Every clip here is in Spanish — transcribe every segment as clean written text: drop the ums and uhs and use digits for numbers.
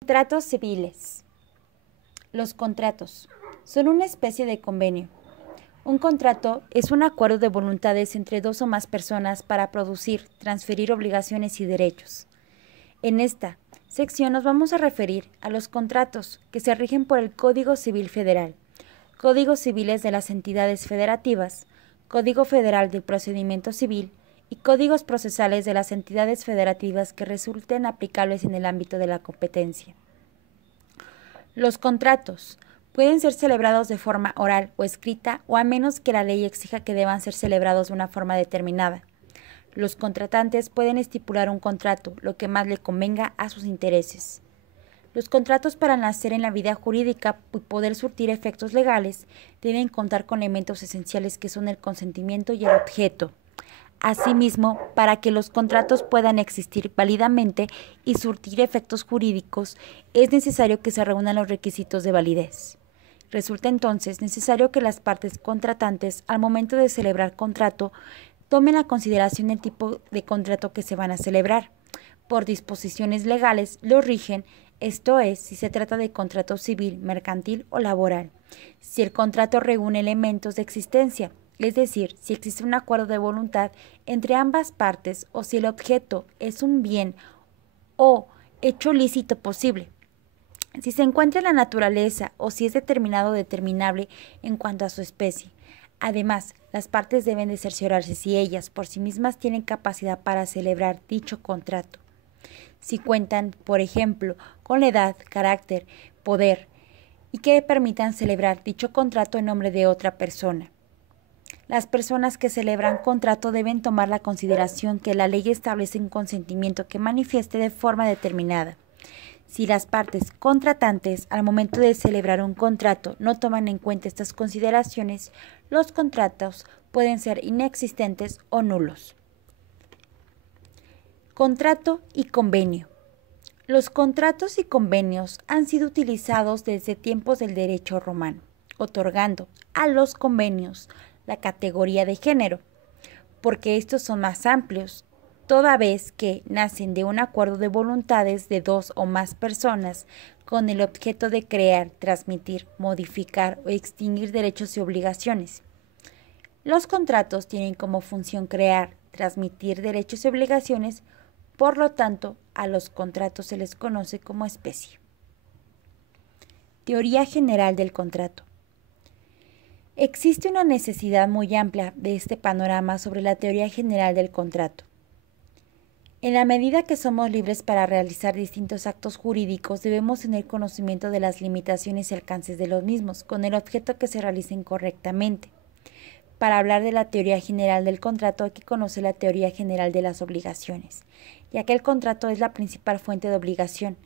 Contratos civiles. Los contratos son una especie de convenio. Un contrato es un acuerdo de voluntades entre dos o más personas para producir, transferir obligaciones y derechos. En esta sección nos vamos a referir a los contratos que se rigen por el Código Civil Federal, Códigos Civiles de las entidades federativas, Código Federal del Procedimiento Civil y códigos procesales de las entidades federativas que resulten aplicables en el ámbito de la competencia. Los contratos pueden ser celebrados de forma oral o escrita o a menos que la ley exija que deban ser celebrados de una forma determinada. Los contratantes pueden estipular un contrato, lo que más le convenga a sus intereses. Los contratos, para nacer en la vida jurídica y poder surtir efectos legales, deben contar con elementos esenciales que son el consentimiento y el objeto. Asimismo, para que los contratos puedan existir válidamente y surtir efectos jurídicos, es necesario que se reúnan los requisitos de validez. Resulta entonces necesario que las partes contratantes, al momento de celebrar contrato, tomen a consideración el tipo de contrato que se van a celebrar. Por disposiciones legales lo rigen, esto es, si se trata de contrato civil, mercantil o laboral. Si el contrato reúne elementos de existencia, es decir, si existe un acuerdo de voluntad entre ambas partes o si el objeto es un bien o hecho lícito posible. Si se encuentra en la naturaleza o si es determinado o determinable en cuanto a su especie. Además, las partes deben de cerciorarse si ellas por sí mismas tienen capacidad para celebrar dicho contrato. Si cuentan, por ejemplo, con la edad, carácter, poder y que permitan celebrar dicho contrato en nombre de otra persona. Las personas que celebran contrato deben tomar la consideración que la ley establece un consentimiento que manifieste de forma determinada. Si las partes contratantes al momento de celebrar un contrato no toman en cuenta estas consideraciones, los contratos pueden ser inexistentes o nulos. Contrato y convenio. Los contratos y convenios han sido utilizados desde tiempos del derecho romano, otorgando a los convenios la categoría de género, porque estos son más amplios, toda vez que nacen de un acuerdo de voluntades de dos o más personas con el objeto de crear, transmitir, modificar o extinguir derechos y obligaciones. Los contratos tienen como función crear, transmitir derechos y obligaciones, por lo tanto, a los contratos se les conoce como especie. Teoría general del contrato. Existe una necesidad muy amplia de este panorama sobre la teoría general del contrato. En la medida que somos libres para realizar distintos actos jurídicos, debemos tener conocimiento de las limitaciones y alcances de los mismos, con el objeto que se realicen correctamente. Para hablar de la teoría general del contrato hay que conocer la teoría general de las obligaciones, ya que el contrato es la principal fuente de obligación.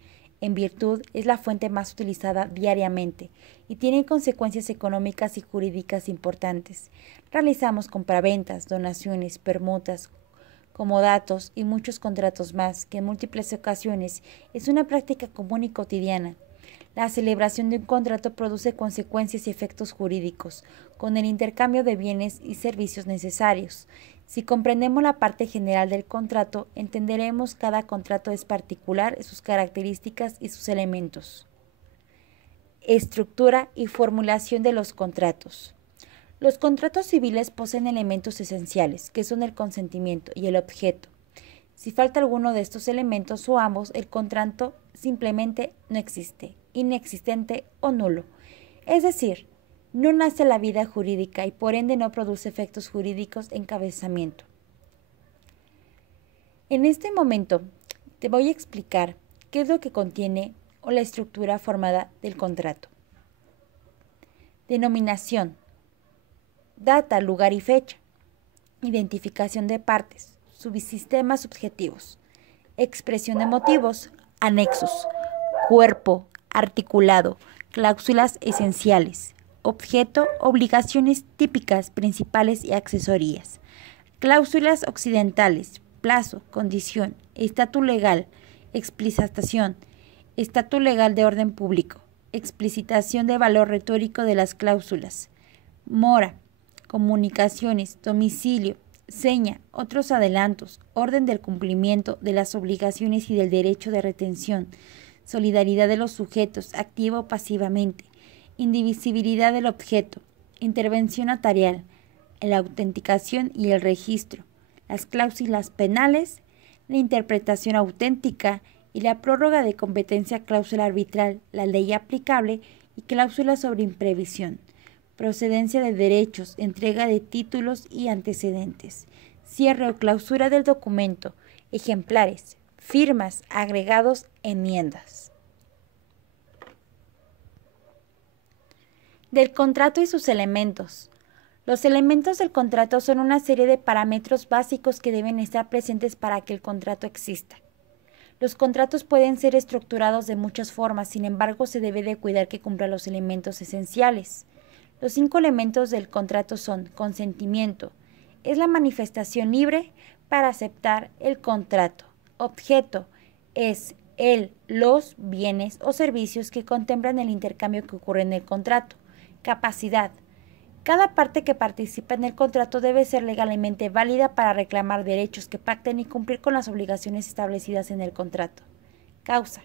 En virtud, es la fuente más utilizada diariamente y tiene consecuencias económicas y jurídicas importantes. Realizamos compraventas, donaciones, permutas, comodatos y muchos contratos más, que en múltiples ocasiones es una práctica común y cotidiana. La celebración de un contrato produce consecuencias y efectos jurídicos, con el intercambio de bienes y servicios necesarios. Si comprendemos la parte general del contrato, entenderemos cada contrato es particular, sus características y sus elementos. Estructura y formulación de los contratos. Los contratos civiles poseen elementos esenciales, que son el consentimiento y el objeto. Si falta alguno de estos elementos o ambos, el contrato simplemente no existe, inexistente o nulo. Es decir, no nace la vida jurídica y por ende no produce efectos jurídicos en encabezamiento. En este momento te voy a explicar qué es lo que contiene o la estructura formada del contrato. Denominación, data, lugar y fecha, identificación de partes, subsistemas subjetivos, expresión de motivos, anexos, cuerpo, articulado, cláusulas esenciales, objeto, obligaciones típicas, principales y accesorías, cláusulas occidentales, plazo, condición, estatus legal, explicitación, estatus legal de orden público, explicitación de valor retórico de las cláusulas, mora, comunicaciones, domicilio, seña, otros adelantos, orden del cumplimiento de las obligaciones y del derecho de retención, solidaridad de los sujetos, activa o pasivamente, indivisibilidad del objeto, intervención notarial, la autenticación y el registro, las cláusulas penales, la interpretación auténtica y la prórroga de competencia, cláusula arbitral, la ley aplicable y cláusula sobre imprevisión, procedencia de derechos, entrega de títulos y antecedentes, cierre o clausura del documento, ejemplares, firmas, agregados, enmiendas. Del contrato y sus elementos. Los elementos del contrato son una serie de parámetros básicos que deben estar presentes para que el contrato exista. Los contratos pueden ser estructurados de muchas formas, sin embargo, se debe de cuidar que cumpla los elementos esenciales. Los 5 elementos del contrato son: consentimiento, es la manifestación libre para aceptar el contrato. Objeto, es los bienes o servicios que contemplan el intercambio que ocurre en el contrato. Capacidad, cada parte que participa en el contrato debe ser legalmente válida para reclamar derechos que pacten y cumplir con las obligaciones establecidas en el contrato. Causa,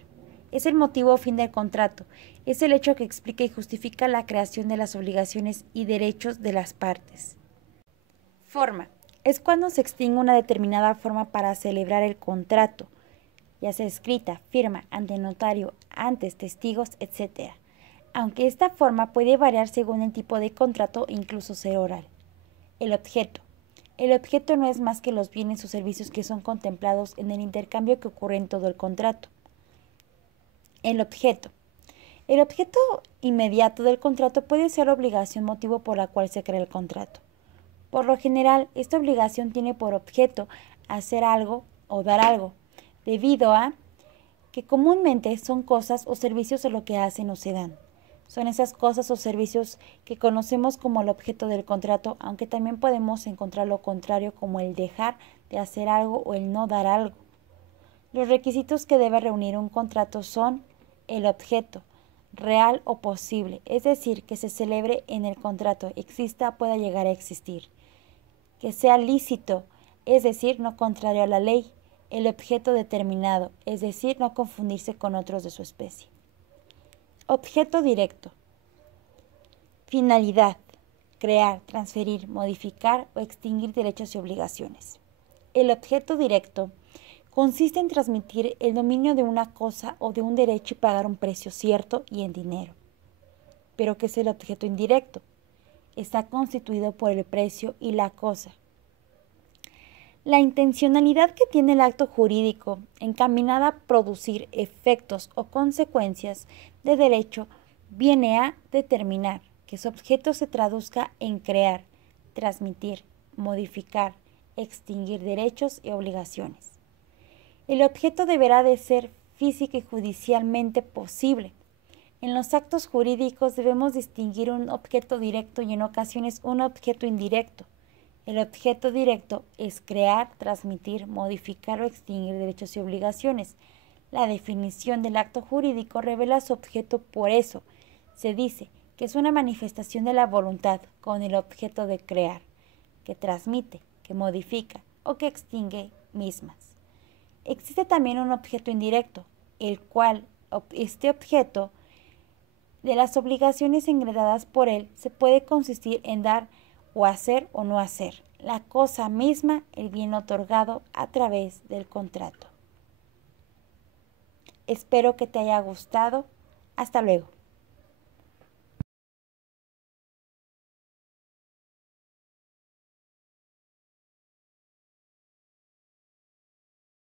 es el motivo o fin del contrato, es el hecho que explica y justifica la creación de las obligaciones y derechos de las partes. Forma, es cuando se extingue una determinada forma para celebrar el contrato, ya sea escrita, firma, ante notario, antes testigos, etc., aunque esta forma puede variar según el tipo de contrato e incluso ser oral. El objeto. El objeto no es más que los bienes o servicios que son contemplados en el intercambio que ocurre en todo el contrato. El objeto. El objeto inmediato del contrato puede ser la obligación motivo por la cual se crea el contrato. Por lo general, esta obligación tiene por objeto hacer algo o dar algo, debido a que comúnmente son cosas o servicios o lo que hacen o se dan. Son esas cosas o servicios que conocemos como el objeto del contrato, aunque también podemos encontrar lo contrario como el dejar de hacer algo o el no dar algo. Los requisitos que debe reunir un contrato son el objeto, real o posible, es decir, que se celebre en el contrato, exista o pueda llegar a existir. Que sea lícito, es decir, no contrario a la ley. El objeto determinado, es decir, no confundirse con otros de su especie. Objeto directo. Finalidad: crear, transferir, modificar o extinguir derechos y obligaciones. El objeto directo consiste en transmitir el dominio de una cosa o de un derecho y pagar un precio cierto y en dinero. ¿Pero qué es el objeto indirecto? Está constituido por el precio y la cosa. La intencionalidad que tiene el acto jurídico encaminada a producir efectos o consecuencias de derecho viene a determinar que su objeto se traduzca en crear, transmitir, modificar, extinguir derechos y obligaciones. El objeto deberá de ser física y judicialmente posible. En los actos jurídicos debemos distinguir un objeto directo y en ocasiones un objeto indirecto. El objeto directo es crear, transmitir, modificar o extinguir derechos y obligaciones. La definición del acto jurídico revela su objeto, por eso se dice que es una manifestación de la voluntad con el objeto de crear, que transmite, que modifica o que extingue mismas. Existe también un objeto indirecto, el cual este objeto de las obligaciones enredadas por él se puede consistir en dar o hacer o no hacer, la cosa misma, el bien otorgado a través del contrato. Espero que te haya gustado. Hasta luego.